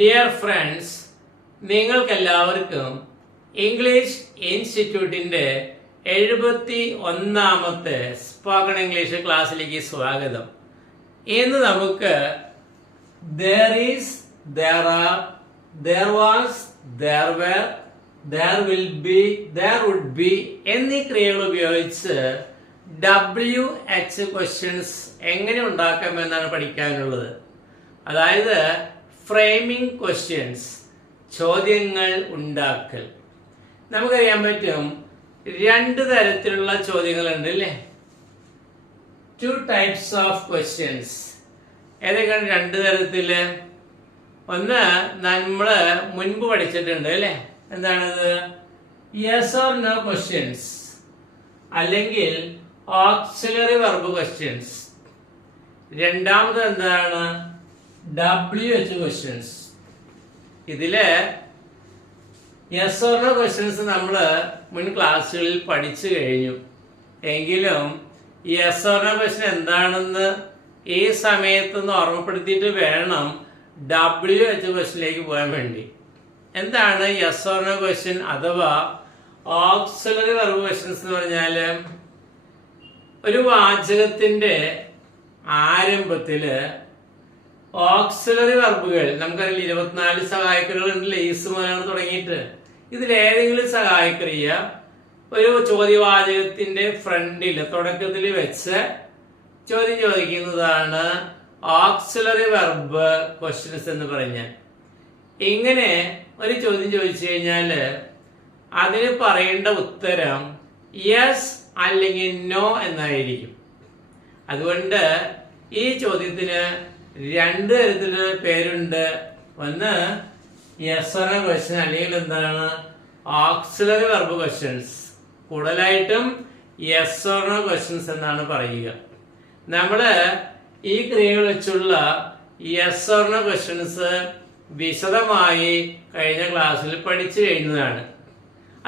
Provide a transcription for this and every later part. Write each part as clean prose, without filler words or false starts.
Dear friends, നിങ്ങൾക്കെല്ലാവർക്കും English ഇൻസ്റ്റിറ്റ്യൂട്ടിൻ്റെ 71ാമത്തെ spoken English ക്ലാസ്സിലേക്ക് സ്വാഗതം. ഇന്ന് നമുക്ക് there is, there are, there was, there were, there will be, there would be എന്നീ ക്രിയകൾ ഉപയോഗിച്ച് WH ക്വസ്റ്റ്യൻസ് എങ്ങനെ ഉണ്ടാക്കാമെന്നാണ് പഠിക്കാനുള്ളത്. അതായത് ഫ്രെയിമിംഗ് ക്വസ്റ്റ്യൻസ്, ചോദ്യങ്ങൾ ഉണ്ടാക്കൽ. നമുക്കറിയാൻ പറ്റും രണ്ട് തരത്തിലുള്ള ചോദ്യങ്ങളുണ്ട് അല്ലേ? 2 types of questions. ഏതൊക്കെയാണ് രണ്ട് തരത്തില്? ഒന്ന് നമ്മള് മുൻപ് പഠിച്ചിട്ടുണ്ട് അല്ലേ? എന്താണത്? യെസ് ഓർ നോ ക്വസ്റ്റ്യൻസ് അല്ലെങ്കിൽ ഓക്സിലറി വെർബ് ക്വസ്റ്റ്യൻസ്. രണ്ടാമത് എന്താണ്? WH questions. ഇതില് യെസ് ഓർ നോ ക്വസ്റ്റ്യൻസ് നമ്മൾ മുൻ ക്ലാസ്സുകളിൽ പഠിച്ചു കഴിഞ്ഞു. എങ്കിലും യെസ് ഓർ നോ ക്വസ്റ്റ്യൻ എന്താണെന്ന് ഈ സമയത്തൊന്ന് ഓർമ്മപ്പെടുത്തിയിട്ട് വേണം WH ക്വസ്റ്റ്യനിലേക്ക് പോകാൻ വേണ്ടി. എന്താണ് യെസ് ഓർ നോ ക്വസ്റ്റ്യൻ അഥവാ ഓക്സിലറി വെർബ് ക്വസ്റ്റ്യൻസ് എന്ന് പറഞ്ഞാൽ, ഒരു വാചകത്തിന്റെ ആരംഭത്തില് ഓക്സിലറി വെർബുകൾ നമുക്കറിയില്ല, 24 സഹായക്രിയകൾ ഉണ്ടല്ലേ ഈസ് മുതലാണ് തുടങ്ങിയിട്ട്. ഇതിലേതെങ്കിലും സഹായക്രിയ ഒരു ചോദ്യവാചകത്തിന്റെ ഫ്രണ്ടില് തുടക്കത്തിൽ വെച്ച് ചോദ്യം ചോദിക്കുന്നതാണ് ഓക്സിലറി വെർബ് ക്വസ്റ്റ്യൻസ് എന്ന് പറഞ്ഞാൽ. ഇങ്ങനെ ഒരു ചോദ്യം ചോദിച്ചു കഴിഞ്ഞാല് അതിന് പറയേണ്ട ഉത്തരം യെസ് അല്ലെങ്കിൽ നോ എന്നായിരിക്കും. അതുകൊണ്ട് ഈ ചോദ്യത്തിന് രണ്ട് തരത്തിലുള്ള പേരുണ്ട്. ഒന്ന് യെസ് ഓർ നോ ക്വസ്റ്റ്യൻ അല്ലെങ്കിൽ എന്താണ് ഓക്സിലറി വെർബ് ക്വസ്റ്റ്യൻസ്. കൂടുതലായിട്ടും യെസ് ഓർ നോ ക്വസ്റ്റ്യൻസ് എന്നാണ് പറയുക. നമ്മള് ഈ ക്രിയകൾ വെച്ചുള്ള യെസ് ഓർ നോ ക്വസ്റ്റ്യൻസ് വിശദമായി കഴിഞ്ഞ ക്ലാസ്സിൽ പഠിച്ചു കഴിഞ്ഞതാണ്.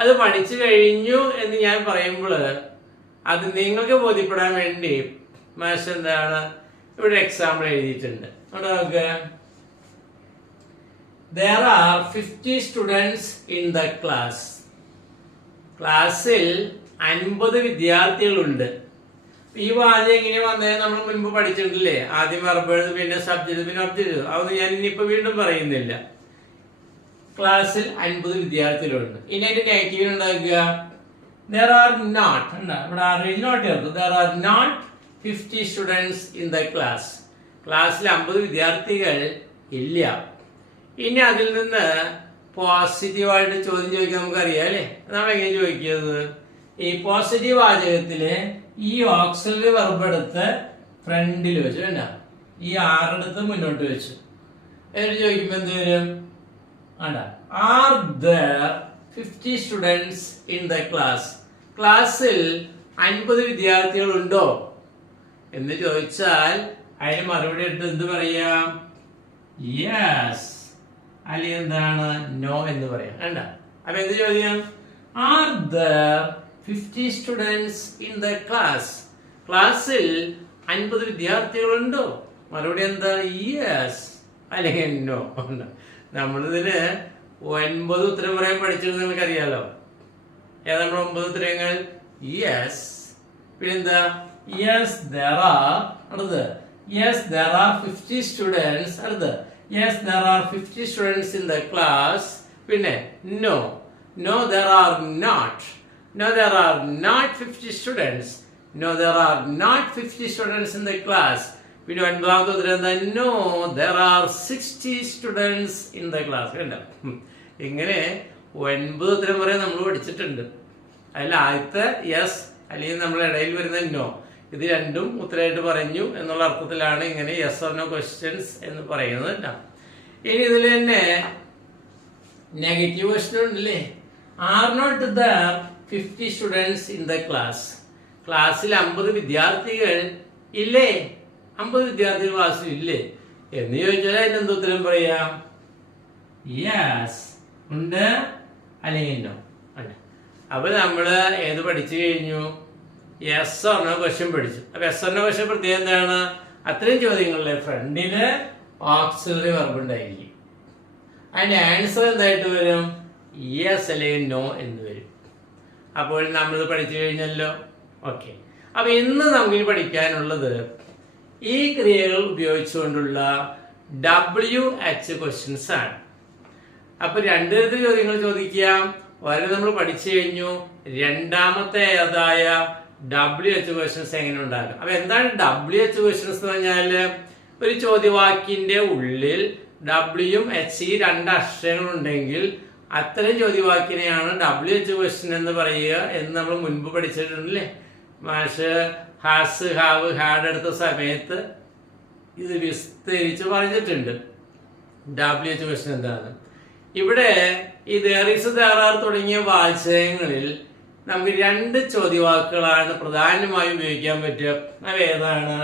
അത് പഠിച്ചു കഴിഞ്ഞു എന്ന് ഞാൻ പറയുമ്പോൾ അത് നിങ്ങൾക്ക് ബോധ്യപ്പെടാൻ വേണ്ടി മാഷ് എന്താണ് ഇവിടെ എക്സാമ്പിൾ എഴുതിയിട്ടുണ്ട്. അവിടെ നോക്ക്. There are 50 students in the class. ക്ലാസ്സിൽ 50 വിദ്യാർത്ഥികളുണ്ട്. ഈ വാചകം എങ്ങനെ വന്നത് നമ്മൾ മുൻപ് പഠിച്ചിട്ടില്ലേ? ആദ്യം വെർബ്, പിന്നെ സബ്ജക്ട്, പിന്നെ ഒബ്ജക്റ്റ്. അതൊന്നും ഞാൻ ഇനിയിപ്പോ വീണ്ടും പറയുന്നില്ല. ക്ലാസ്സിൽ 50 വിദ്യാർത്ഥികളുണ്ട്. ഇനി അതിന്റെ നെഗറ്റീവ് ഉണ്ടാക്കുക. There are not, ഇവിടെ നോട്ട് ചേർക്കും. There are not 50 students in the class. ക്ലാസ്സിൽ 50 വിദ്യാർത്ഥികൾ ഇല്ല. ഇനി അതിൽ നിന്ന് പോസിറ്റീവായിട്ട് ചോദ്യം ചോദിക്കാൻ നമുക്കറിയാം അല്ലേ? നമ്മൾ എങ്ങനെ ചോദിക്കുന്നത്? ഈ പോസിറ്റീവ് വാചകത്തില് ഈ ഓക്സിലറി വെർബ് എടുത്ത് ഫ്രണ്ടിൽ വെച്ചു, വേണ്ട ഈ ആറെടുത്ത് മുന്നോട്ട് വെച്ചു. എന്നിട്ട് ചോദിക്കുമ്പോ എന്ത് വരും? Are there 50 students in the class? ക്ലാസ്സിൽ 50 വിദ്യാർത്ഥികൾ ഉണ്ടോ എന്ന് ചോദിച്ചാൽ അതിന് മറുപടി എടുത്ത് എന്ത് പറയാം? യെസ് അല്ലെങ്കിൽ എന്താണ്? നോ എന്ന് പറയാം. വേണ്ട. അപ്പൊ എന്ത് ചോദ്യം? Are there 50 students in the class? ക്ലാസ്സിൽ 50 വിദ്യാർത്ഥികളുണ്ടോ? മറുപടി എന്താ? യെസ് അല്ലെങ്കിൽ നോ. നമ്മളിതിന് 9 ഉത്തരം പറയാൻ പഠിച്ചിരുന്നത് നിങ്ങൾക്കറിയാലോ. ഏതാണ് 9 ഉത്തരങ്ങൾ? യെസ്, പിന്നെന്താ? യെസ് there are, അടുത്ത് യെസ് there are 50 students, അടുത്ത് yes there are 50 students in the class, പിന്നെ no, no there are not, no there are not 50 students, no there are not 50 students in the class, പിന്നെ 9ാമത്തെ ഉത്തരം എന്താ? no there are 60 students in the class. കണ്ടോ? ഇങ്ങനെ 9 ഉത്തരം വരെ നമ്മൾ പഠിച്ചിട്ടുണ്ട്. അതിൽ ആദ്യത്തെ യെസ് അല്ലെങ്കിൽ നമ്മൾ ഇടയിൽ വരുന്ന നോ, ഇത് രണ്ടും ഉത്തരമായിട്ട് പറഞ്ഞു എന്നുള്ള അർത്ഥത്തിലാണ് ഇങ്ങനെ യെസ് ഓർ നോ ക്വസ്റ്റ്യൻസ് എന്ന് പറയുന്നത് കേട്ടോ. ഇനി ഇതിൽ തന്നെ നെഗറ്റീവ് ക്വസ്റ്റ്യൻ ഉണ്ടല്ലേ? Are not there 50 students in the class? ക്ലാസ്സിൽ 50 വിദ്യാർത്ഥികൾ ഇല്ലേ? 50 വിദ്യാർത്ഥികൾ ക്ലാസ്സിൽ ഇല്ലേ എന്ന് ചോദിച്ചാൽ അതിന് എന്ത് ഉത്തരം പറയാം? യെസ് ഉണ്ട് അല്ലെങ്കിൽ നോ. അപ്പൊ നമ്മള് ഏത് പഠിച്ചു കഴിഞ്ഞു? യെസ് ഓർ നോ ക്വസ്റ്റ്യൻ പഠിച്ചു. അപ്പൊ യെസ് ഓർ നോ ക്വസ്റ്റ്യൻ പ്രത്യേകം എന്താണ്? അത്രയും ചോദ്യങ്ങളിലെ ഫ്രണ്ടില് ഓക്സിലറി വെർബ് ഉണ്ടായിരിക്കും. അതിന്റെ ആൻസർ എന്തായിട്ട് വരും? യെസ് അല്ലെങ്കിൽ നോ എന്ന് വരും. അപ്പോൾ നമ്മളിത് പഠിച്ചു കഴിഞ്ഞല്ലോ. ഓക്കെ, അപ്പൊ ഇന്ന് നമുക്ക് പഠിക്കാനുള്ളത് ഈ ക്രിയകൾ ഉപയോഗിച്ചുകൊണ്ടുള്ള WH ക്വസ്റ്റ്യൻസ് ആണ്. അപ്പൊ രണ്ടു തരത്തിൽ ചോദ്യങ്ങൾ ചോദിക്കാം. വളരെ നമ്മൾ പഠിച്ചു കഴിഞ്ഞു. രണ്ടാമത്തെ ഏതായ WH ക്വസ്റ്റ്യൻസ് എങ്ങനെ ഉണ്ടാകും? അപ്പൊ എന്താണ് WH ക്വസ്റ്റ്യൻസ് എന്ന് പറഞ്ഞാല് ഒരു ചോദ്യവാക്യന്റെ ഉള്ളിൽ Wയും H ഈ രണ്ട് അക്ഷരങ്ങളുണ്ടെങ്കിൽ അത്തരം ചോദ്യവാക്യനെയാണ് WH ക്വസ്റ്റ്യൻ എന്ന് പറയുക എന്ന് നമ്മൾ മുൻപ് പഠിച്ചിട്ടുണ്ടല്ലേ. മാഷ് ഹാസ്, ഹാവ്, ഹാഡ് എടുത്ത സമയത്ത് ഇത് വിസ്തരിച്ച് പറഞ്ഞിട്ടുണ്ട് WH ക്വസ്റ്റ്യൻ എന്താണ്. ഇവിടെ ഈ there is, there are തുടങ്ങിയ വാചകങ്ങളിൽ നമുക്ക് രണ്ട് ചോദ്യവാക്കുകളാണ് പ്രധാനമായും ഉപയോഗിക്കാൻ പറ്റുക. അവ ഏതാണ്?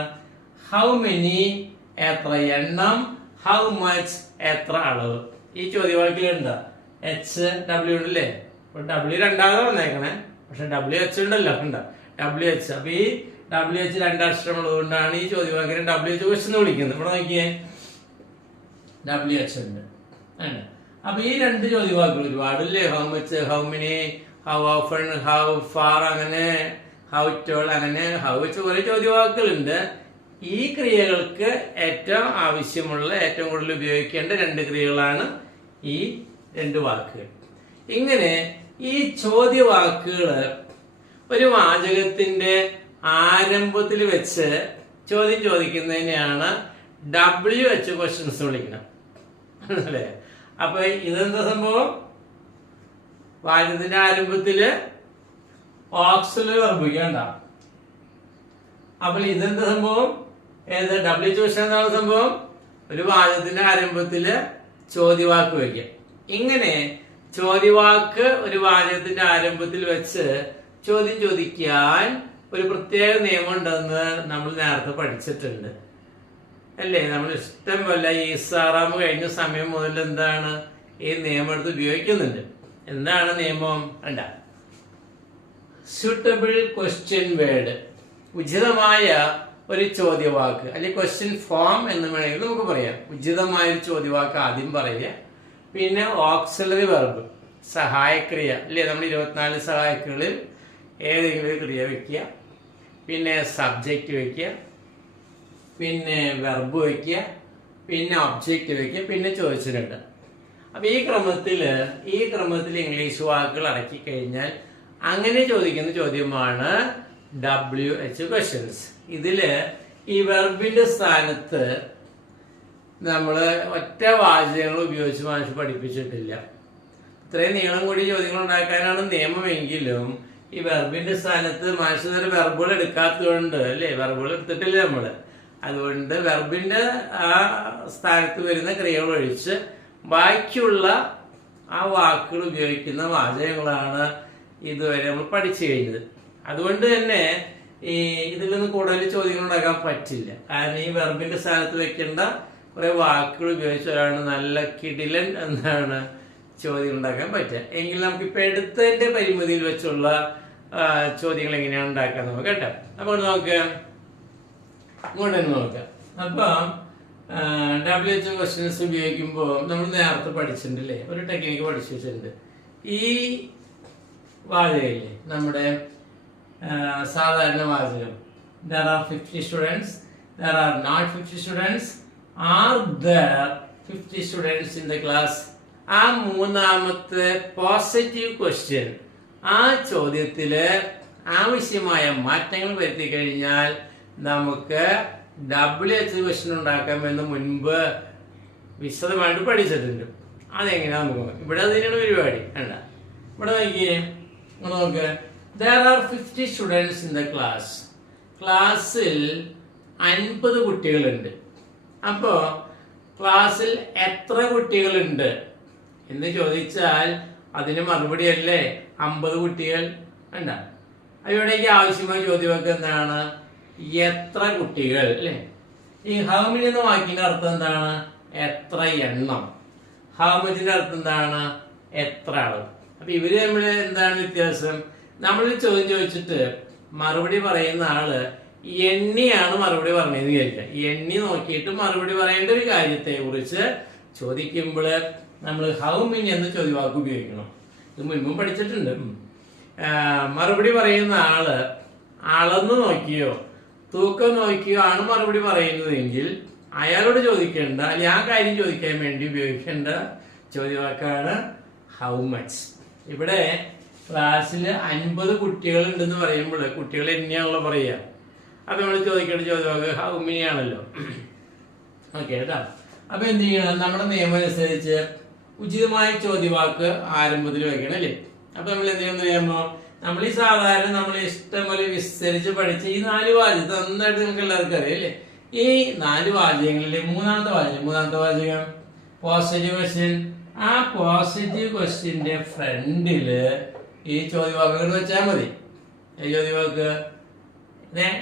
ഹൗ മെനി എത്ര എണ്ണം, ഹൗ മച്ച് എത്ര അളവ്. ഈ ചോദ്യവാക്യം എന്താ? H W ഉണ്ടല്ലേ. W രണ്ടാമത് വന്നേക്കണേ, പക്ഷെ WH ഉണ്ടല്ലോ, ഉണ്ടോ WH. അപ്പൊ ഈ WH രണ്ടക്ഷരം ഉള്ളതുകൊണ്ടാണ് ഈ ചോദ്യവാക്യം WH ക്വസ്റ്റ്യൻ എന്ന് വിളിക്കുന്നത്. ഇവിടെ നോക്കിയേ WH ഉണ്ട്. അപ്പൊ ഈ രണ്ട് ചോദ്യവാക്കുകൾ ഒരുപാടില്ലേ. How much, how many, how often, how far, അങ്ങനെ ഹൗ ടോൾ, അങ്ങനെ ഹൗ വെച്ച് കുറെ ചോദ്യവാക്കുകളുണ്ട്. ഈ ക്രിയകൾക്ക് ഏറ്റവും ആവശ്യമുള്ള, ഏറ്റവും കൂടുതൽ ഉപയോഗിക്കേണ്ട രണ്ട് ക്രിയകളാണ് ഈ രണ്ട് വാക്കുകൾ. ഇങ്ങനെ ഈ ചോദ്യവാക്കുകള് ഒരു വാചകത്തിന്റെ ആരംഭത്തിൽ വെച്ച് ചോദ്യം ചോദിക്കുന്നതിനെയാണ് WH ക്വസ്റ്റ്യൻസ് വിളിക്കുന്നത്. അല്ലേ? അപ്പൊ ഇതെന്താ സംഭവം? വാചകത്തിന്റെ ആരംഭത്തില് ഓക്സിലറി വെർബ് വേണ്ട. അപ്പോൾ ഇതെന്താ സംഭവം? ഏത് WH ക്വസ്റ്റ്യൻ എന്താണ് സംഭവം? ഒരു വാചകത്തിന്റെ ആരംഭത്തില് ചോദ്യവാക്ക് വയ്ക്കുക. ഇങ്ങനെ ചോദ്യവാക്ക് ഒരു വാചകത്തിന്റെ ആരംഭത്തിൽ വെച്ച് ചോദ്യം ചോദിക്കാൻ ഒരു പ്രത്യേക നിയമം ഉണ്ടെന്ന് നമ്മൾ നേരത്തെ പഠിച്ചിട്ടുണ്ട് അല്ലേ. നമ്മൾ ഇഷ്ടം പോലെ ഈ സാറാമ് കഴിഞ്ഞ സമയം മുതൽ എന്താണ് ഈ നിയമം എടുത്ത് ഉപയോഗിക്കുന്നുണ്ട്. എന്താണ് നിയമം? അല്ല, സ്യൂട്ടബിൾ ക്വസ്റ്റ്യൻ വേർഡ്, ഉചിതമായ ഒരു ചോദ്യവാക്ക് അല്ലെങ്കിൽ ക്വസ്റ്റ്യൻ ഫോം എന്ന് വേണമെങ്കിൽ നമുക്ക് പറയാം. ഉചിതമായ ഒരു ചോദ്യവാക്ക് ആദ്യം പറയുക. പിന്നെ ഓക്സിലറി വെർബ്, സഹായക്രിയ അല്ലേ. നമ്മൾ 24 സഹായക്രിയകളിൽ ഏതെങ്കിലും ഒരു ക്രിയ വെക്കുക, പിന്നെ സബ്ജക്റ്റ് വെക്കുക, പിന്നെ വെർബ് വെക്കുക, പിന്നെ ഒബ്ജക്റ്റ് വെക്കുക, പിന്നെ ചോദിച്ചിട്ടുണ്ട്. അപ്പൊ ഈ ക്രമത്തിൽ ഇംഗ്ലീഷ് വാക്കുകൾ അടക്കി കഴിഞ്ഞാൽ അങ്ങനെ ചോദിക്കുന്ന ചോദ്യമാണ് WH ക്വസ്റ്റ്യൻസ്. ഇതില് ഈ വെർബിന്റെ സ്ഥാനത്ത് നമ്മള് ഒറ്റ വാചകങ്ങൾ ഉപയോഗിച്ച് മാഷ് പഠിപ്പിച്ചിട്ടില്ല. ഇത്രയും നീളം കൂടി ചോദ്യങ്ങൾ ഉണ്ടാക്കാനാണ് നിയമമെങ്കിലും ഈ വെർബിന്റെ സ്ഥാനത്ത് മാഷ് ഇതുവരെ വെർബുകൾ എടുക്കാത്തതുകൊണ്ട് അല്ലേ, വെർബുകൾ എടുത്തിട്ടില്ല നമ്മള്. അതുകൊണ്ട് വെർബിന്റെ ആ സ്ഥാനത്ത് വരുന്ന ക്രിയകൾ ഒഴിച്ച് ബാക്കിയുള്ള ആ വാക്കുകൾ ഉപയോഗിക്കുന്ന വാചകങ്ങളാണ് ഇതുവരെ നമ്മൾ പഠിച്ചു കഴിഞ്ഞത്. അതുകൊണ്ട് തന്നെ ഈ ഇതിൽ നിന്ന് കൂടുതൽ ചോദ്യങ്ങൾ ഉണ്ടാക്കാൻ പറ്റില്ല. കാരണം ഈ വെർബിന്റെ സ്ഥാനത്ത് വെക്കേണ്ട കുറെ വാക്കുകൾ ഉപയോഗിച്ചാണ് നല്ല കിടിലൻ എന്താണ് ചോദ്യം ഉണ്ടാക്കാൻ പറ്റുക. എങ്കിൽ നമുക്കിപ്പോ എടുത്തതിന്റെ പരിമിതിയിൽ വെച്ചുള്ള ചോദ്യങ്ങൾ എങ്ങനെയാണ് ഉണ്ടാക്കാൻ നമുക്ക് കേട്ടോ. അപ്പോൾ നോക്കാം, ഇങ്ങോട്ട് തന്നെ നോക്കാം. അപ്പം WH ക്വസ്റ്റ്യൻസ് ഉപയോഗിക്കുമ്പോൾ നമ്മൾ നേരത്തെ പഠിച്ചിട്ടുണ്ടല്ലേ, ഒരു ടെക്നിക്ക് പഠിച്ചു വെച്ചിട്ടുണ്ട്. ഈ വാചകയില്ലേ, നമ്മുടെ സാധാരണ വാചകം there are 50 students, there are not 50 students, are there 50 students in the class. ആ മൂന്നാമത്തെ പോസിറ്റീവ് ക്വസ്റ്റ്യൻ, ആ ചോദ്യത്തില് ആവശ്യമായ മാറ്റങ്ങൾ വരുത്തി കഴിഞ്ഞാൽ നമുക്ക് WH ക്വസ്റ്റ്യൻ ഉണ്ടാക്കാമെന്ന് മുൻപ് വിശദമായിട്ട് പഠിച്ചിട്ടുണ്ട്. അതെങ്ങനെയാ നമുക്ക് നോക്കാം. ഇവിടെ അതിനാണ് പരിപാടി. വേണ്ട, ഇവിടെ നോക്കിയേ, നോക്ക്. There are 50 students in the class. ക്ലാസ്സിൽ 50 കുട്ടികളുണ്ട്. അപ്പോ ക്ലാസ്സിൽ എത്ര കുട്ടികളുണ്ട് എന്ന് ചോദിച്ചാൽ അതിന് മറുപടി അല്ലേ 50 കുട്ടികൾ. വേണ്ട, അവിടേക്ക് ആവശ്യമായ ചോദ്യമൊക്കെ എന്താണ്? എത്ര കുട്ടികൾ അല്ലേ. ഈ ഹൗ മെനി എന്ന വാക്കിന്റെ അർത്ഥം എന്താണ്? എത്ര എണ്ണം. ഹൗ മച്ചിന്റെ അർത്ഥം എന്താണ്? എത്ര അളവ്. അപ്പൊ ഇവര് തമ്മിൽ എന്താണ് വ്യത്യാസം? നമ്മൾ ചോദ്യം ചോദിച്ചിട്ട് മറുപടി പറയുന്ന ആള് എണ്ണിയാണ് മറുപടി പറഞ്ഞതെന്ന് വിചാരിക്കുക. എണ്ണി നോക്കിയിട്ട് മറുപടി പറയേണ്ട ഒരു കാര്യത്തെ കുറിച്ച് ചോദിക്കുമ്പോൾ നമ്മൾ ഹൗ മെനി എന്ന ചോദ്യവാക്ക് ഉപയോഗിക്കണം. ഇത് മുൻപും പഠിച്ചിട്ടുണ്ട്. മറുപടി പറയുന്ന ആള് അളന്ന് നോക്കിയോ തൂക്കം നോക്കിയോ ആണ് മറുപടി പറയുന്നതെങ്കിൽ അയാളോട് ചോദിക്കേണ്ട, അല്ലെങ്കിൽ ആ കാര്യം ചോദിക്കാൻ വേണ്ടി ഉപയോഗിക്കേണ്ട ചോദ്യവാക്കാണ് ഹൗ മച്ച്. ഇവിടെ ക്ലാസ്സിൽ 50 കുട്ടികൾ ഉണ്ടെന്ന് പറയുമ്പോൾ കുട്ടികൾ എന്നെയാണല്ലോ പറയുക. അപ്പൊ നമ്മൾ ചോദിക്കേണ്ട ചോദ്യവാക്ക് ഹൗ മെനി ആണല്ലോ. ഓക്കെ കേട്ടോ. അപ്പൊ എന്ത് ചെയ്യണം, നമ്മുടെ നിയമം അനുസരിച്ച് ഉചിതമായ ചോദ്യവാക്ക് ആരംഭത്തിൽ വെക്കണം അല്ലേ. അപ്പൊ നമ്മൾ എന്ത് ചെയ്യുന്ന നിയമം, നമ്മൾ ഈ സാധാരണ നമ്മൾ ഇഷ്ടം പോലെ വിസ്തരിച്ച് പഠിച്ച ഈ 4 വാചകം നന്നായിട്ട് നമുക്ക് എല്ലാവർക്കും അറിയാം അല്ലേ. ഈ 4 വാചകങ്ങളിലെ മൂന്നാമത്തെ വാചകം പോസിറ്റീവ് ക്വസ്റ്റ്യൻ. ആ പോസിറ്റീവ് ക്വസ്റ്റ്യന്റെ ഫ്രണ്ടില് ഈ ചോദ്യവാക്കുകൾ വെച്ചാൽ മതി. ഈ ചോദ്യവാക്ക്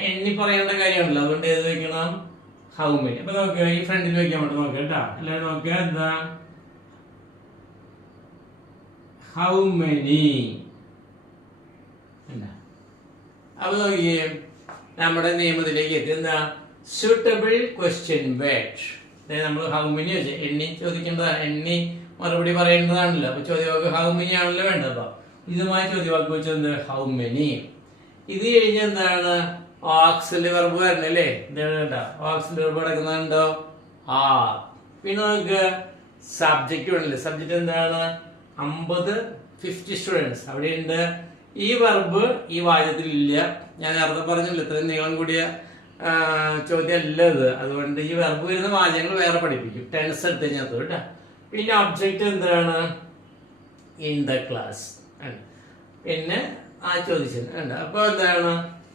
എണ്ണി പറയേണ്ട കാര്യമാണല്ലോ, അതുകൊണ്ട് ഏത് വെക്കണം, ഹൗ മെനി. അപ്പൊ നമുക്ക് ഈ ഫ്രണ്ടിൽ വെക്കാൻ പറ്റും. നോക്കാം കേട്ടോ, എല്ലാവരും നോക്കുക. എന്താ ഹൗ മെനി. അപ്പൊ നോക്കിയേ, നമ്മുടെ നിയമത്തിലേക്ക് എത്തി. എന്താ suitable question വേർഡ്. നമ്മൾ ഹൗ മെനി വെച്ച് എണ്ണി ചോദിക്കേണ്ടതാണ്, എണ്ണി മറുപടി പറയേണ്ടതാണല്ലോ. അപ്പൊ ചോദ്യവാക്ക് ഹൗ മെനി ആണല്ലോ വേണ്ടത്. അപ്പൊ ഇതുമായി ചോദ്യവാക്ക് വെച്ചത് ഹൗ മെനി. ഇത് കഴിഞ്ഞ എന്താണ് ഓക്സിലറി വെർബ് വരണല്ലേ. ഇതാണ് ഓക്സിലറി വെർബ് കിടക്കുന്നുണ്ടോ, ആ. പിന്നെ നമുക്ക് സബ്ജക്റ്റ് വേണല്ലേ. സബ്ജക്റ്റ് എന്താണ് 50 സ്റ്റുഡൻസ് അവിടെയുണ്ട്. ഈ വെർബ് ഈ വാചകത്തിൽ ഇല്ല. ഞാൻ നേരത്തെ പറഞ്ഞില്ല, ഇത്രയും നീളം കൂടിയ ചോദ്യം അല്ല ഇത്. അതുകൊണ്ട് ഈ വെർബ് വരുന്ന വാചകങ്ങൾ വേറെ പഠിപ്പിക്കും, ടെൻസ് എടുത്ത് കഴിഞ്ഞാൽ കേട്ടോ. പിന്നെ ഒബ്ജക്റ്റ് എന്താണ്, ഇൻ ദ ക്ലാസ്. പിന്നെ ആ ചോദിച്ചത് ഉണ്ട്. അപ്പൊ എന്താണ്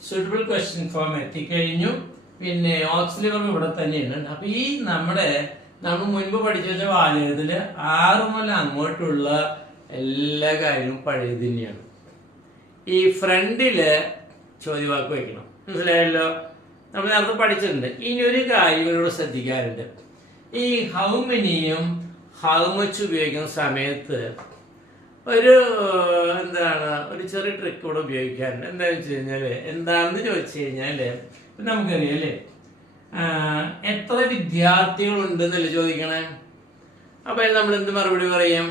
suitable question ഫോം എത്തിക്കഴിഞ്ഞു. പിന്നെ ഓക്സിലറി വെർബ് ഇവിടെ തന്നെയുണ്ട്. അപ്പൊ ഈ നമ്മൾ മുൻപ് പഠിച്ചു വെച്ച വാചകത്തില് 6 മുതൽ അങ്ങോട്ടുള്ള എല്ലാ കാര്യങ്ങളും പഴയത് തന്നെയാണ്. ഈ ഫ്രണ്ടില് ചോദ്യവാക്ക് വയ്ക്കണം, മനസ്സിലായല്ലോ. നമ്മൾ നേരത്തെ പഠിച്ചിട്ടുണ്ട്. ഇനി ഒരു കാര്യം ഇവിടെ ശ്രദ്ധിക്കാറുണ്ട്. ഈ ഹൗ മെനിയും ഹൗ മച്ച് ഉപയോഗിക്കുന്ന സമയത്ത് ഒരു ചെറിയ ട്രിക്ക് ഇവിടെ ഉപയോഗിക്കാറുണ്ട്. എന്താണെന്ന് വെച്ച് കഴിഞ്ഞാല്, എന്താണെന്ന് ചോദിച്ചു കഴിഞ്ഞാല് നമുക്കറിയാം അല്ലേ, എത്ര വിദ്യാർത്ഥികൾ ഉണ്ടെന്നല്ലേ ചോദിക്കണേ. അപ്പൊ നമ്മൾ എന്ത് മറുപടി പറയും,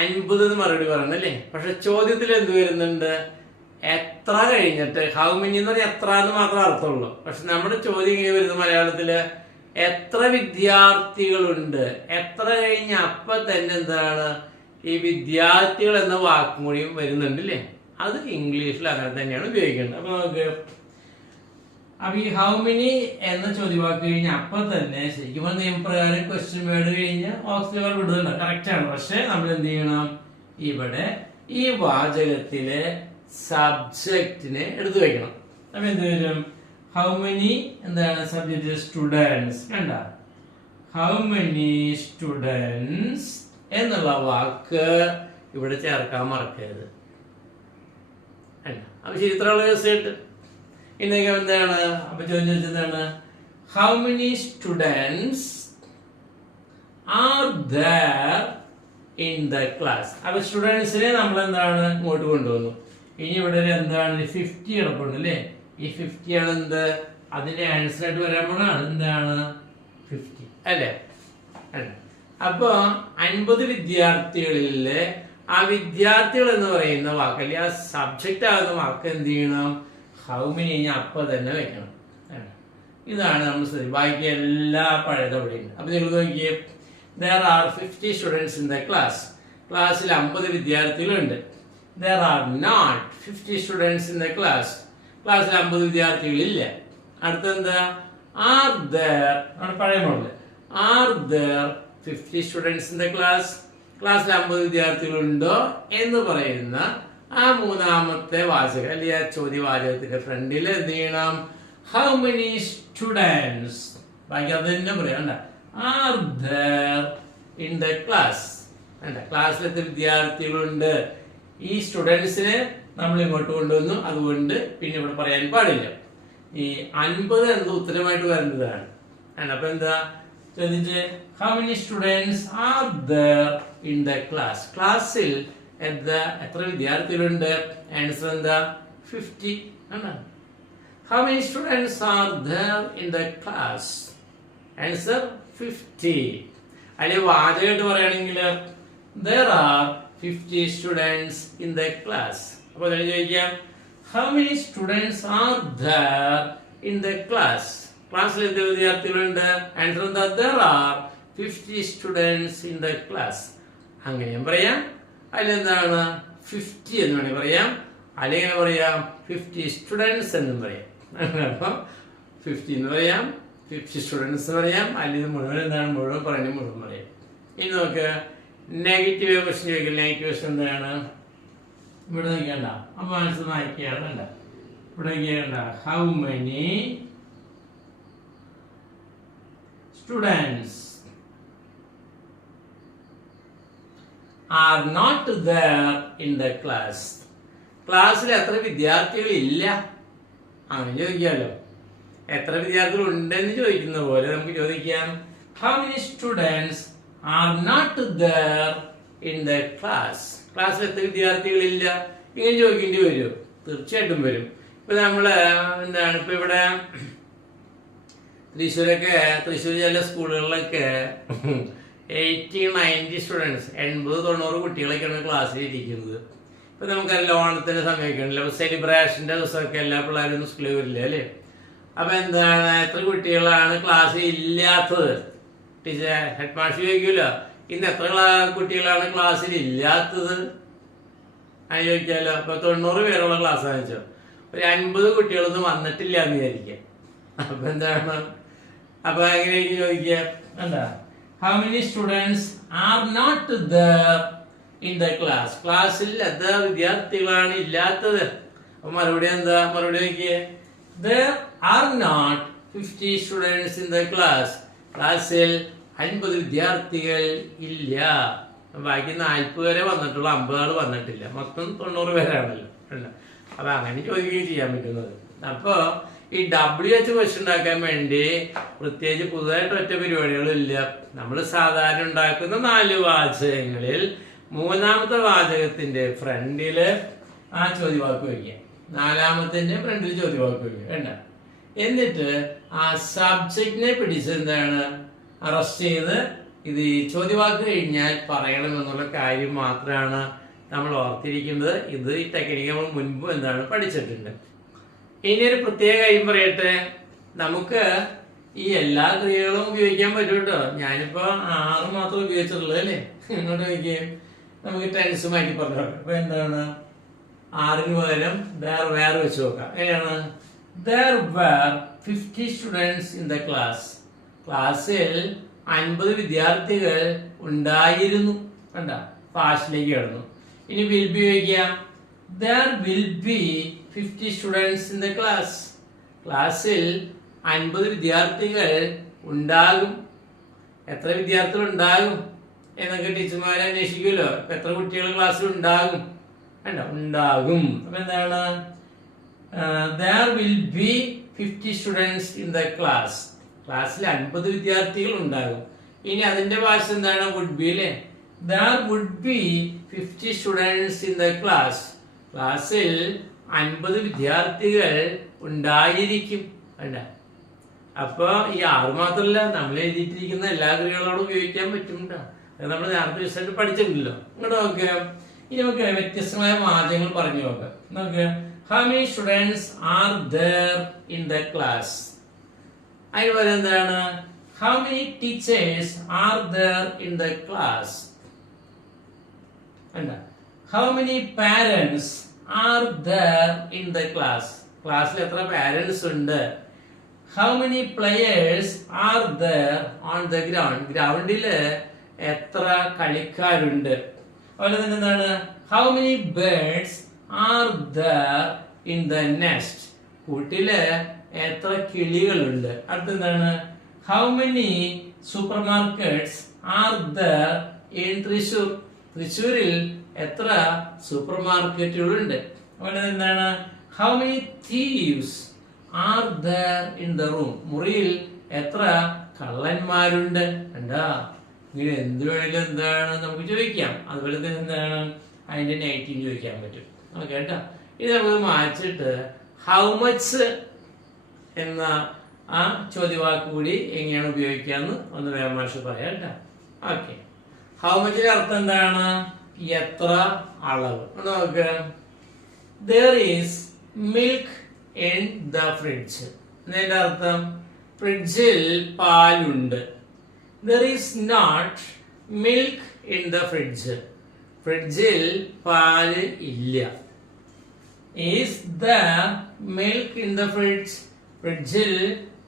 50 എന്ന് മറുപടി പറയണം അല്ലേ. പക്ഷെ ചോദ്യത്തിൽ എന്ത് വരുന്നുണ്ട്, എത്ര കഴിഞ്ഞിട്ട് ഹൗ മെനി എന്ന് പറഞ്ഞാൽ എത്ര എന്ന് മാത്രമേ അർത്ഥമുള്ളൂ. പക്ഷെ നമ്മുടെ ചോദ്യം ഇങ്ങനെ വരുന്നത് മലയാളത്തില് എത്ര വിദ്യാർത്ഥികളുണ്ട്, എത്ര കഴിഞ്ഞ അപ്പൊ തന്നെ എന്താണ് ഈ വിദ്യാർത്ഥികൾ എന്ന വാക്കും കൂടിയും വരുന്നുണ്ട് അല്ലേ. അത് ഇംഗ്ലീഷിൽ അങ്ങനെ തന്നെയാണ് ഉപയോഗിക്കേണ്ടത്. അപ്പൊ ഈ ഹൗ മെനി എന്ന ചോദ്യവാക്ക് കഴിഞ്ഞ അപ്പൊ തന്നെ ശരിക്കും നിയമപ്രകാരം ക്വസ്റ്റ്യൻ വേർഡ് കഴിഞ്ഞ് ഓക്സിലറി വെർബ് ഇടുന്നുണ്ട്, കറക്റ്റ് ആണ്. പക്ഷെ നമ്മൾ എന്ത് ചെയ്യണം, ഇവിടെ ഈ വാചകത്തിലെ സബ്ജക്റ്റിനെ എടുത്തു വെക്കണം. അപ്പൊ എന്ത് വരും, ഹൗ മെനി എന്താണ് സബ്ജക്റ്റ്, സ്റ്റുഡൻസ്. കണ്ട, ഹൗ മെനി സ്റ്റുഡൻസ് എന്നുള്ള വാക്ക് ഇവിടെ ചേർക്കാൻ മറക്കരുത്. അപ്പൊ ശരി, ഇത്രയുള്ള ദിവസമായിട്ട് ഇന്നൊക്കെ എന്താണ് അപ്പൊ ചോദിച്ചത് എന്താണ്, how many students are there in the class. അപ്പൊ സ്റ്റുഡൻസിനെ നമ്മൾ എന്താണ് ഇങ്ങോട്ട് കൊണ്ടുവന്നു. ഇനി ഇവിടെ എന്താണ് 50 കിടപ്പുണ്ട് അല്ലേ. ഈ 50 ആണ് എന്ത്, അതിന്റെ ആൻസർ ആയിട്ട് വരാൻ പോണാണ് എന്താണ് 50 അല്ലേ. അപ്പൊ 50 വിദ്യാർത്ഥികളിലെ ആ വിദ്യാർത്ഥികൾ എന്ന് പറയുന്ന വാക്ക് അല്ലെങ്കിൽ ആ സബ്ജക്റ്റ് ആകുന്ന വാക്ക് എന്ത് ചെയ്യണം, ഹൗ മെനി കഴിഞ്ഞാൽ അപ്പൊ തന്നെ വെക്കണം. ഇതാണ് നമ്മൾ ശ്രദ്ധിക്കുക. ബാക്കി എല്ലാ പഴയത് അവിടെയുണ്ട്. അപ്പൊ നിങ്ങൾ നോക്കിയേ, there are 50 students in the class. ക്ലാസ്സിൽ 50 വിദ്യാർത്ഥികളുണ്ട്. there are not 50 students in the class. ക്ലാസ്സിൽ 50 വിദ്യാർത്ഥികളില്ല. അടുത്തെന്താ, are there ആണ് പഴയ model. are there 50 students in the class. ക്ലാസ്സിൽ 50 വിദ്യാർത്ഥികളുണ്ടോ എന്ന് പറയുന്ന ആ മൂന്നാമത്തെ വാചകം അല്ലെങ്കിൽ ആ ചോദ്യവാചകത്തിന്റെ ഫ്രണ്ടിൽ എന്ത് ചെയ്യണം, ഹൗ മെനി സ്റ്റുഡൻസ്. ബാക്കി അത് തന്നെ പറയാം. Are there in the class. ക്ലാസ്സിൽ എത്ര വിദ്യാർത്ഥികളുണ്ട്. ഈ സ്റ്റുഡൻസിനെ നമ്മൾ ഇങ്ങോട്ട് കൊണ്ടുവന്നു, അതുകൊണ്ട് പിന്നെ ഇവിടെ പറയാൻ പാടില്ല. ഈ 50 എന്നത് ഉത്തരമായിട്ട് വരേണ്ടതാണ്. അപ്പൊ എന്താ ചോദിച്ചേ, how many students are there in the class. ക്ലാസ്സിൽ എത്ര വിദ്യാർത്ഥികളുണ്ട്. ആൻസർ എന്താ 50 ആണ്. How many students are there in the class. Answer 50. അല്ലെങ്കിൽ വാചകമായിട്ട് പറയുകയാണെങ്കിൽ there are 50 students in the class. അപ്പോൾ ഞാൻ ചോദിക്കാം how many students are there in the class? ക്ലാസ്സിൽ എത്ര വിദ്യാർത്ഥികളുണ്ട്? ആൻസർ എന്താ? there are 50 students in the class. അങ്ങനെയും പറയാം, അതിലെന്താണ് 50 എന്ന് വേണമെങ്കിൽ പറയാം, അല്ലെങ്കിൽ പറയാം 50 students എന്നും പറയാം. അപ്പം 50 എന്ന് പറയാം, 50 സ്റ്റുഡൻസ് പറയാം, അല്ലെങ്കിൽ മുഴുവൻ എന്താണ് മുഴുവൻ പറയുന്നത് മുഴുവൻ പറയാം. ഇനി നമുക്ക് നെഗറ്റീവ് ക്വസ്റ്റ്യൻ ചോദിക്കില്ല. നെഗറ്റീവ് ക്വസ്റ്റ്യൻ എന്താണ്? ഇവിടെ നോക്കിയണ്ട, അപ്പൊ ആൻസർ വായിക്കുകയാണ്. ഇവിടെ നോക്കിയണ്ട, how many students are not there in the class? ക്ലാസ്സിൽ എത്ര വിദ്യാർത്ഥികൾ ഇല്ല? അങ്ങനെ ചോദിക്കാമല്ലോ. എത്ര വിദ്യാർത്ഥികൾ ഉണ്ടെന്ന് ചോദിക്കുന്ന പോലെ നമുക്ക് ചോദിക്കാം how many students are not there in the class? ക്ലാസ്സിൽ എത്ര വിദ്യാർത്ഥികളില്ല? ഇങ്ങനെ ചോദിക്കേണ്ടി വരും, തീർച്ചയായിട്ടും വരും. ഇപ്പൊ നമ്മള് എന്താണ് ഇപ്പൊ ഇവിടെ തൃശ്ശൂർ ചില സ്കൂളുകളിലൊക്കെ 80-90 സ്റ്റുഡൻസ്, 80-90 കുട്ടികളൊക്കെയാണ് ക്ലാസ്സിൽ ഇരിക്കുന്നത്. ഇപ്പൊ നമുക്കറിയാം ഓണത്തിന്റെ സമയമൊക്കെ ഉണ്ടല്ലോ, സെലിബ്രേഷന്റെ ദിവസമൊക്കെ എല്ലാ പിള്ളേരും ഒന്നും സ്കൂളിൽ വരില്ല അല്ലേ? അപ്പൊ എന്താണ്, എത്ര കുട്ടികളാണ് ക്ലാസ്സിൽ ഇല്ലാത്തത്? ടീച്ചർ ഹെഡ് മാസ്റ്റർ ചോദിക്കുമല്ലോ, ഇന്ന് എത്ര കുട്ടികളാണ് ക്ലാസ്സിൽ ഇല്ലാത്തത്? അങ്ങനെ ചോദിക്കാമല്ലോ. അപ്പൊ 90 പേരുള്ള ക്ലാസ് വെച്ചോ, ഒരു 50 കുട്ടികളൊന്നും വന്നിട്ടില്ല എന്ന് വിചാരിക്കാം. അപ്പൊ എന്താണ്, അപ്പൊ എങ്ങനെയായിരിക്കും ചോദിക്കുക? എന്താ, how many students are not there in the class? ക്ലാസ്സിൽ എത്ര വിദ്യാർത്ഥികളാണ് ഇല്ലാത്തത്? അപ്പൊ മറുപടി എന്താ? മറുപടി നോക്കിയേ, there are not 50 students in the class. ക്ലാസ്സിൽ 50 വിദ്യാർത്ഥികൾ ഇല്ല. ബാക്കി 40 പേരെ വന്നിട്ടുള്ളൂ, 50 ആൾ വന്നിട്ടില്ല. മൊത്തം 90 പേരാണല്ലോ. അപ്പൊ അങ്ങനെ ചോദിക്കുകയും ചെയ്യാൻ പറ്റുന്നത്. അപ്പൊ ഈ WH ക്വസ്റ്റ്യൻ ഉണ്ടാക്കാൻ വേണ്ടി പ്രത്യേകിച്ച് പുതുതായിട്ട് ഒറ്റ പരിപാടികളില്ല. നമ്മൾ സാധാരണ ഉണ്ടാക്കുന്ന 4 വാചകങ്ങളിൽ മൂന്നാമത്തെ വാചകത്തിന്റെ ഫ്രണ്ടില് ആ ചോദ്യവാക്ക് വയ്ക്കുക, നാലാമത്തിന്റെ ഫ്രണ്ടിൽ ചോദ്യവാക്ക് വയ്ക്കുക വേണ്ട. എന്നിട്ട് ആ സബ്ജക്റ്റിനെ പിടിച്ച് എന്താണ് അറസ്റ്റ് ചെയ്ത് ഇത് ചോദ്യവാക്ക് കഴിഞ്ഞാൽ പറയണമെന്നുള്ള കാര്യം മാത്രമാണ് നമ്മൾ ഓർത്തിരിക്കുന്നത്. ഇത് ഈ ടെക്നിക്ക് നമ്മൾ മുൻപ് എന്താണ് പഠിച്ചിട്ടുണ്ട്. ഇനി ഒരു പ്രത്യേക കാര്യം പറയട്ടെ, നമുക്ക് ഈ എല്ലാ ക്രിയകളും ഉപയോഗിക്കാൻ പറ്റും കേട്ടോ. ഞാനിപ്പോ 6 മാത്രം ഉപയോഗിച്ചിട്ടുള്ളത് അല്ലേ? ഇങ്ങോട്ട് നോക്കിയും നമുക്ക് ടെൻസ് മാറ്റി പറഞ്ഞു. അപ്പൊ എന്താണ്, 6-ന് പകരം വേറെ വെച്ച് നോക്കാം. എങ്ങനെയാണ്? there were 50 students in the class. ക്ലാസ്സിൽ 50 വിദ്യാർത്ഥികൾ ഉണ്ടായിരുന്നു. കണ്ട, പാസ്റ്റിലേക്ക് കിടന്നു. ഇനി വിൽ ബി ഉപയോഗിക്കാം. there will be 50 students in the class. ക്ലാസ്സിൽ 50 വിദ്യാർത്ഥികൾ ഉണ്ടാകും. എത്ര വിദ്യാർത്ഥികൾ ഉണ്ടാകും എന്നൊക്കെ ടീച്ചർമാരെ അന്വേഷിക്കുമല്ലോ. എത്ര കുട്ടികൾ ക്ലാസ്സിൽ ഉണ്ടാകും? ഉണ്ടാകും. അപ്പൊ എന്താണ്, there will be 50 students in the class. ക്ലാസ്സിൽ 50 വിദ്യാർത്ഥികൾ ഉണ്ടാകും. ഇനി അതിന്റെ ഭാഷ എന്താണ്? would be അല്ലേ? there would be 50 students in the class. ക്ലാസ്സിൽ 50 വിദ്യാർത്ഥികൾ ഉണ്ടായിരിക്കും. വേണ്ട. അപ്പൊ ഈ 6 മാത്രമല്ല, നമ്മൾ എഴുതിയിട്ടിരിക്കുന്ന എല്ലാ ക്രിയകളോടും ഉപയോഗിക്കാൻ പറ്റും. നമ്മൾ നേരത്തെ ദിവസമായിട്ട് പഠിച്ചിട്ടുണ്ടല്ലോ. ഇങ്ങോട്ട് നോക്കുക. ഇനി നമുക്ക് വ്യത്യസ്തമായ വാചകങ്ങൾ പറഞ്ഞു നോക്കാം. നോക്കുക, how many students are there in the class? അതിന് പറയുന്നത് എന്താണ്? how many teachers are there in the class? എന്താ, how many parents are there in the class? ക്ലാസ്സിൽ എത്ര പാരന്റ്സ് ഉണ്ട്? how many players are there on the ground? ഗ്രൗണ്ടില് എത്ര കളിക്കാരുണ്ട്? അതുപോലെ തന്നെ എന്താണ്, how many birds are there in the nest? കൂട്ടില് എത്ര കിളികളുണ്ട്? അടുത്തെന്താണ്, how many supermarkets are there in Thrissur? തൃശ്ശൂരിൽ എത്ര സൂപ്പർ മാർക്കറ്റുകളുണ്ട്? അതുപോലെ എന്താണ്, how many thieves are there in the room? മുറിയിൽ എത്ര കള്ളന്മാരുണ്ട്? കണ്ടാ, ഇങ്ങനെ എന്ത് വേണമെങ്കിലും എന്താണ് നമുക്ക് ചോദിക്കാം. അതുപോലെ തന്നെ എന്താണ് അതിന്റെ നെഗറ്റീവ് ചോദിക്കാൻ പറ്റും. ഓക്കെ കേട്ടോ. ഇത് നമുക്ക് മാറ്റിട്ട് ഹൗ മച്ച് എന്ന ആ ചോദ്യവാക്ക് കൂടി എങ്ങനെയാണ് ഉപയോഗിക്കാന്ന് ഒന്ന് വേറെ മാഷ് പറയാം കേട്ടോ. ഓക്കെ. ഹൗ മച്ചിന്റെ അർത്ഥം എന്താണ്? എത്ര അളവ്. നോക്ക്, there is milk in the fridge. എന്നതിന്റെ അർത്ഥം ഫ്രിഡ്ജിൽ പാലുണ്ട്. there is not milk in the fridge. ഫ്രിഡ്ജിൽ പാല് ഇല്ല. is there milk in the fridge? ഫ്രിഡ്ജിൽ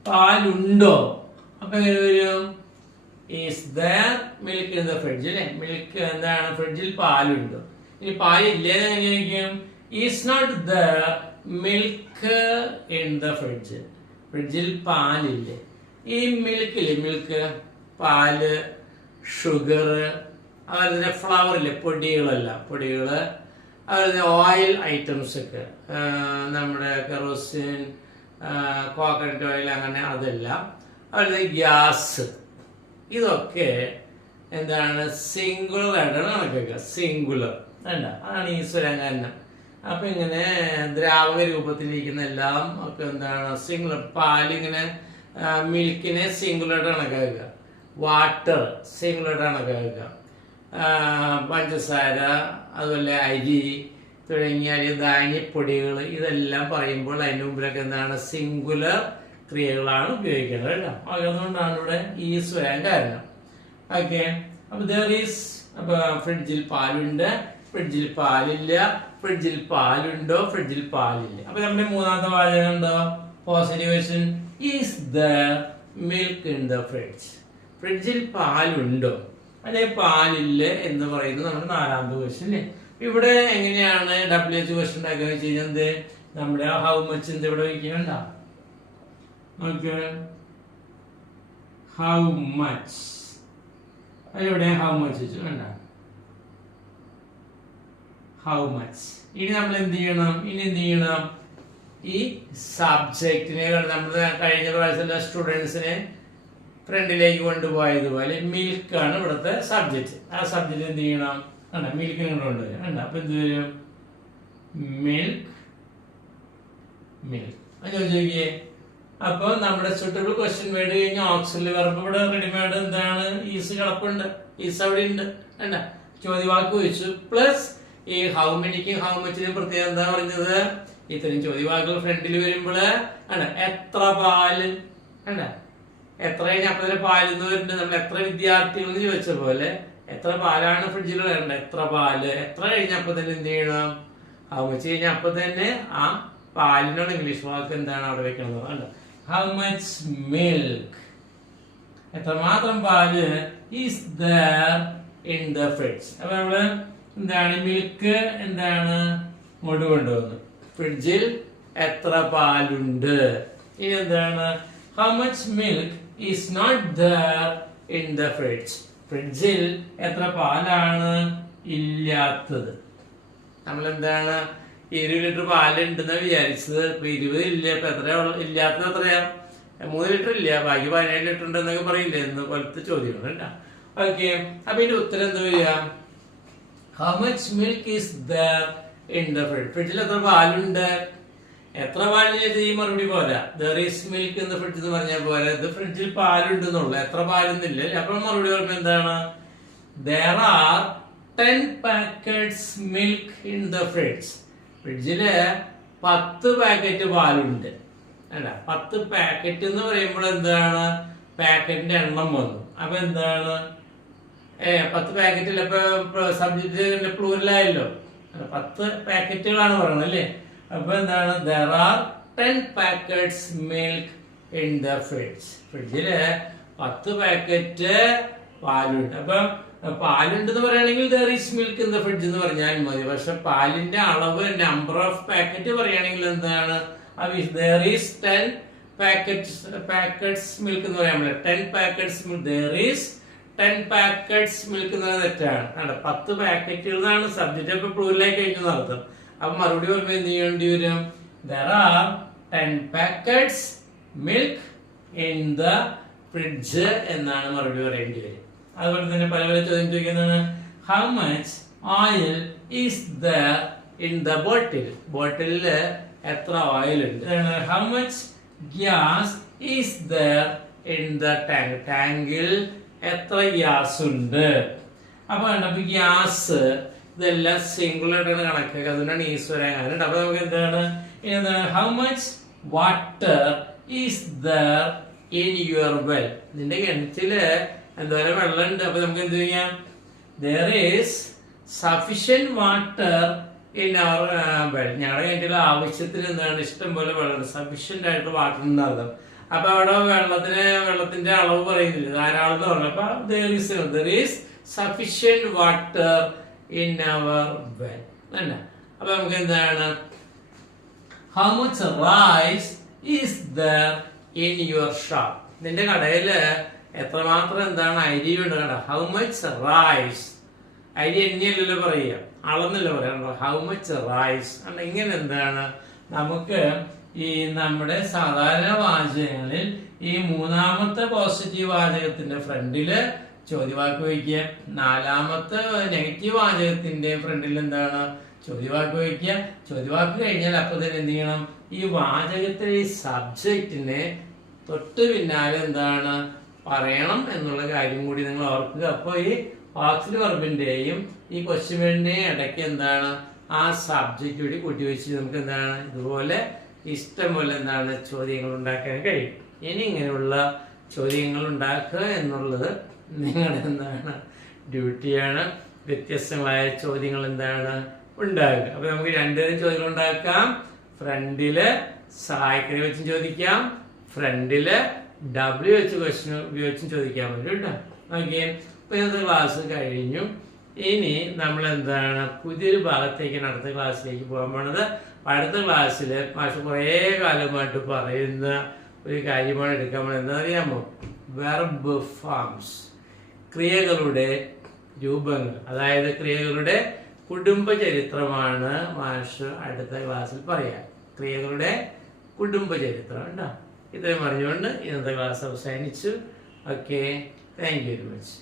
പാലുണ്ടോ? അപ്പൊ എങ്ങനെ വരും? is there milk in the fridge അല്ലേ? മിൽക്ക് എന്താണ്? ഫ്രിഡ്ജിൽ പാലുണ്ടോ? ഇനി പാലില്ലേ എങ്ങനെയായിരിക്കും? is not there milk in the fridge. ഫ്രിഡ്ജിൽ പാലില്ലേ? ഈ മിൽക്കില്ലേ, മിൽക്ക്, പാല്, ഷുഗർ, അതുപോലെ ഫ്ലവർ ഇല്ലേ, പൊടികള്, അതുപോലെ ഓയിൽ ഐറ്റംസ് ഒക്കെ, നമ്മുടെ കെറോസിൻ, കോക്കനട്ട് ഓയിൽ, അങ്ങനെ അതെല്ലാം, അതുപോലെ ഗ്യാസ്, ഇതൊക്കെ എന്താണ്? സിംഗുലർ ആയിട്ടാണ് കണക്കാക്കുക. സിംഗുലർ വേണ്ട, അതാണ് ഈ സ്വരംഗാനം. അപ്പൊ ഇങ്ങനെ ദ്രാവക രൂപത്തിലിരിക്കുന്ന എല്ലാം ഒക്കെ എന്താണ്? സിംഗുലർ. പാലിങ്ങനെ മിൽക്കിനെ സിംഗുലർ ആയിട്ട് കണക്കാക്കുക. വാട്ടർ സിംഗുലർ ആയിട്ട് കണക്കാക്കുക. പഞ്ചസാര, അതുപോലെ അരി തുടങ്ങിയ ധാന്യപ്പൊടികൾ, ഇതെല്ലാം പറയുമ്പോൾ അതിന് മുമ്പിലൊക്കെ എന്താണ്? സിംഗുലർ ക്രിയകളാണ് ഉപയോഗിക്കുന്നത് കേട്ടോ. അതുകൊണ്ടാണ് ഇവിടെ ഈ സ്വരം കാരണം. ഓക്കെ. അപ്പൊ അപ്പൊ ഫ്രിഡ്ജിൽ പാലുണ്ട്, ഫ്രിഡ്ജിൽ പാലില്ല, ഫ്രിഡ്ജിൽ പാലുണ്ടോ, ഫ്രിഡ്ജിൽ പാലില്ല. അപ്പൊ നമ്മുടെ മൂന്നാമത്തെ വാചകം ഉണ്ടോ? Positive question, is there milk in the fridge? ഫ്രിഡ്ജിൽ പാലുണ്ടോ അല്ലെ പാലില്ല എന്ന് പറയുന്നത് നമ്മുടെ നാലാമത്തെ ക്വസ്റ്റ്യൻ അല്ലേ. ഇവിടെ എങ്ങനെയാണ് WH ക്വസ്റ്റ്യൻ ഉണ്ടാക്കുക വെച്ച് കഴിഞ്ഞാൽ നമ്മുടെ ഹൗ മച്ച് ഇവിടെ വയ്ക്കണ്ട. ഓക്കെ, ഹൗ മച്ച്, അതെവിടെ? ഹൗ മച്ച് വെച്ചു വേണ്ട, ഹൗ മച്ച്. ഇനി നമ്മൾ എന്ത് ചെയ്യണം? ഈ സബ്ജക്റ്റിനെ നമ്മൾ കഴിഞ്ഞ പ്രാവശ്യത്തെ സ്റ്റുഡൻസിനെ ഫ്രണ്ടിലേക്ക് കൊണ്ടുപോയതുപോലെ മിൽക്കാണ് ഇവിടുത്തെ സബ്ജക്റ്റ്. ആ സബ്ജക്റ്റ് എന്ത് ചെയ്യണം? മിൽക്ക് നിങ്ങൾ കൊണ്ടുവരും വേണ്ട. അപ്പൊ എന്ത് വരും? മിൽക്ക്. അത് ചോദിക്കേ. അപ്പൊ നമ്മുടെ സ്യൂട്ടബിൾ ക്വസ്റ്റ്യൻ വേർഡ് കഴിഞ്ഞ ഓക്സിലറി വെർബ് ഇവിടെ റെഡിമേഡ് എന്താണ്? ഈസ് കിടപ്പുണ്ട്, ഈസ് അവിടെ ഉണ്ട് വേണ്ട. ചോദ്യവാക്ക് വെച്ചു പ്ലസ് ഈ ഹൗ മെനിക്കും ഹൗ മച്ചിനും പ്രത്യേകം എന്താ പറഞ്ഞത്? ഇത്രയും ചോദ്യവാക്കുകൾ ഫ്രണ്ടിൽ വരുമ്പോൾ എത്ര പാല് വേണ്ട, എത്ര കഴിഞ്ഞ അപ്പൊ പാല് എന്ന് വരുന്നുണ്ട്. നമ്മൾ എത്ര വിദ്യാർത്ഥികൾ എന്ന് ചോദിച്ച പോലെ എത്ര പാലാണ് ഫ്രിഡ്ജിൽ വരേണ്ടത്? എത്ര പാല്. എത്ര കഴിഞ്ഞപ്പോ തന്നെ എന്ത് ചെയ്യണം? ഹൗ മച്ച് കഴിഞ്ഞ അപ്പൊ തന്നെ ആ പാലിനോട് ഇംഗ്ലീഷ് വാക്ക് എന്താണ് അവിടെ വെക്കണത്? ഹൗ മച്ച് മിൽക്ക്, എത്രമാത്രം പാല് is there in the fridge. അപ്പൊ നമ്മള് എന്താണ്? മിൽക്ക് എന്താണ് ഇങ്ങോട്ട് കൊണ്ടുവന്നു. ഫ്രിഡ്ജിൽ എത്ര പാലുണ്ട്. ഇനി എന്താണ്? How much milk is not there in the fridge. ഫ്രിഡ്ജിൽ എത്ര പാലാണ് ഇല്ലാത്തത്. നമ്മളെന്താണ് 20 ലിറ്റർ പാലുണ്ടെന്ന് വിചാരിച്ചത്. ഇപ്പൊ 20 ഇല്ല. ഇപ്പൊ എത്ര ഇല്ലാത്തത്? എത്രയാ? 3 ലിറ്റർ ഇല്ല, ബാക്കി 17 ലിറ്റർ ഉണ്ടെന്നൊക്കെ പറയില്ലേ എന്ന് പോലത്തെ ചോദ്യങ്ങൾ കേട്ടോ. ഓക്കെ. അപ്പൊ ഇതിന്റെ ഉത്തരം എന്താ വരിക? How much milk is there in the fridge. ഫ്രിഡ്ജിൽ എത്ര പാലുണ്ട്? എത്ര പാലിന് ഈ മറുപടി പോരാ. There is milk in the fridge എന്ന് പറഞ്ഞാൽ പോരാ. ഇത് ഫ്രിഡ്ജിൽ പാലുണ്ടെന്നുള്ളു, എത്ര പാലൊന്നില്ല. അപ്പോൾ മറുപടി പറയുമ്പോ എന്താണ്? there are 10 packets milk in the fridge. ഫ്രിഡ്ജില് 10 പാക്കറ്റ് പാലുണ്ട്. അല്ല, 10 പാക്കറ്റ് എന്ന് പറയുമ്പോൾ എന്താണ്? പാക്കറ്റിന്റെ എണ്ണം വന്നു. അപ്പൊ എന്താണ്? 10 പാക്കറ്റിൽ ഇപ്പൊ സബ്ജക്റ്റ് പ്ലൂറലായല്ലോ. 10 പാക്കറ്റുകളാണ് പറയുന്നത് അല്ലേ. അപ്പൊ എന്താണ്? there are 10 packets milk in the fridge. ഫ്രിഡ്ജില് 10 പാക്കറ്റ് പാലുണ്ട്. അപ്പൊ പാലുണ്ടെന്ന് പറയുകയാണെങ്കിൽ there is milk in the fridge എന്ന് പറഞ്ഞാൽ മതി. പക്ഷെ പാലിന്റെ അളവ്, നമ്പർ ഓഫ് പാക്കറ്റ് പറയുകയാണെങ്കിൽ എന്താണ്? there is 10 packets milk എന്ന് പറയാൻ പറ്റില്ല. 10 packets milk. there is 10 packets milk എന്ന് പറയുന്നത് തെറ്റാണ്. 10 പാക്കറ്റുകളാണ് സബ്ജക്റ്റ്. അപ്പൊ പ്ലൂറലായി കഴിഞ്ഞു അർത്ഥം. അപ്പൊ മറുപടി പറയുമ്പോൾ എന്ത് ചെയ്യേണ്ടി വരും? there are 10 packets milk in the fridge എന്നാണ് മറുപടി പറയേണ്ടി വരും. അതുപോലെ തന്നെ പല പല ചോദ്യം ചോദിക്കുന്നതാണ്. How much oil is there in the bottle. ബോട്ടിലില് എത്ര ഓയിൽ ഉണ്ട്. How much gas is there in the tank. ടാങ്കിൽ എത്ര ഗ്യാസ് ഉണ്ട്? അപ്പൊ കണ്ടപ്പോ ഗ്യാസ് ഇതെല്ലാം സിംഗിൾ ആയിട്ടാണ് കണക്കാക്കുക. അതുകൊണ്ടാണ് ഈസ് വരാൻ കാരണം. അപ്പൊ നമുക്ക് എന്താണ് how much water is there in your well? നിന്റെ കിണറ്റില് എന്തോരം വെള്ളം ഉണ്ട്? അപ്പൊ നമുക്ക് എന്ത് ചെയ്യാം? there is sufficient water in our well. ഞങ്ങളുടെ കിണറ്റിലെ ആവശ്യത്തിന് എന്താണ് ഇഷ്ടം പോലെ വെള്ളം, സഫീഷ്യന്റ് ആയിട്ട് വാട്ടർ ഉണ്ടാകും. അപ്പൊ അവിടെ വെള്ളത്തിന്റെ അളവ് പറയുന്നില്ല, ധാരാളം എന്ന് പറഞ്ഞു. അപ്പൊ there is sufficient water in our well. അല്ല, അപ്പൊ നമുക്ക് എന്താണ് how much rice is there in your shop? നിന്റെ കടയില് എത്രമാത്രം എന്താണ് അരി ഉണ്ട്? കണ്ട, ഹൗ മച്ച് റൈസ്. അരി എണ്ണിയല്ലോ പറയുക, അളന്നല്ലോ പറയാ. ഹൗ മച്ച് റൈസ് അല്ല. ഇങ്ങനെ എന്താണ് നമുക്ക് ഈ നമ്മുടെ സാധാരണ വാചകങ്ങളിൽ ഈ മൂന്നാമത്തെ പോസിറ്റീവ് വാചകത്തിന്റെ ഫ്രണ്ടില് ചോദ്യവാക്ക് വയ്ക്കുക, നാലാമത്തെ നെഗറ്റീവ് വാചകത്തിന്റെ ഫ്രണ്ടിൽ എന്താണ് ചോദ്യവാക്ക് വയ്ക്കുക. ചോദ്യവാക്ക് കഴിഞ്ഞാൽ അപ്പൊ തന്നെ എന്ത് ചെയ്യണം? ഈ വാചകത്തിലെ ഈ സബ്ജക്റ്റിനെ തൊട്ട് പിന്നാലെ എന്താണ് പറയണം എന്നുള്ള കാര്യം കൂടി നിങ്ങൾ ഓർക്കുക. അപ്പൊ ഈ ഓക്സിലറി വെർബിന്റെയും ഈ ക്വസ്റ്റ്യൻ വേർഡിന്റെയും ഇടയ്ക്ക് എന്താണ് ആ സബ്ജക്റ്റ് കൂടി കൂട്ടി വെച്ച് നമുക്ക് എന്താണ് ഇതുപോലെ ഇഷ്ടം പോലെ എന്താണ് ചോദ്യങ്ങൾ ഉണ്ടാക്കാൻ കഴിയും. ഇനി ഇങ്ങനെയുള്ള ചോദ്യങ്ങൾ ഉണ്ടാക്കുക എന്നുള്ളത് നിങ്ങളുടെ എന്താണ് ഡ്യൂട്ടിയാണ്. വ്യത്യസ്തങ്ങളായ ചോദ്യങ്ങൾ എന്താണ് ഉണ്ടാകുക. അപ്പൊ നമുക്ക് രണ്ടുതരം ചോദ്യങ്ങൾ ഉണ്ടാക്കാം. ഫ്രണ്ടില് സഹായക്കരെ വെച്ചും ചോദിക്കാം, ഫ്രണ്ടില് W വെച്ച് ക്വസ്റ്റ്യൻ ഉപയോഗിച്ചും ചോദിക്കാൻ പറ്റും കേട്ടോ. ഓക്കെ, അപ്പൊ ഇന്നത്തെ ക്ലാസ് കഴിഞ്ഞു. ഇനി നമ്മൾ എന്താണ് പുതിയൊരു ഭാഗത്തേക്കാണ് അടുത്ത ക്ലാസ്സിലേക്ക് പോകാൻ പോണത്. അടുത്ത ക്ലാസ്സിൽ മാഷ് കുറേ കാലമായിട്ട് പറയുന്ന ഒരു കാര്യമാണ് എടുക്കാൻ പോണത്. എന്താ അറിയാമോ? വെർബ് ഫോംസ്, ക്രിയകളുടെ രൂപങ്ങൾ, അതായത് ക്രിയകളുടെ കുടുംബ ചരിത്രമാണ് മാഷ് അടുത്ത ക്ലാസ്സിൽ പറയാം. ക്രിയകളുടെ കുടുംബ ചരിത്രം ഉണ്ടോ? ഇത്രയും പറഞ്ഞുകൊണ്ട് ഇന്നത്തെ ക്ലാസ് അവസാനിച്ചു. Okay, thank you very much.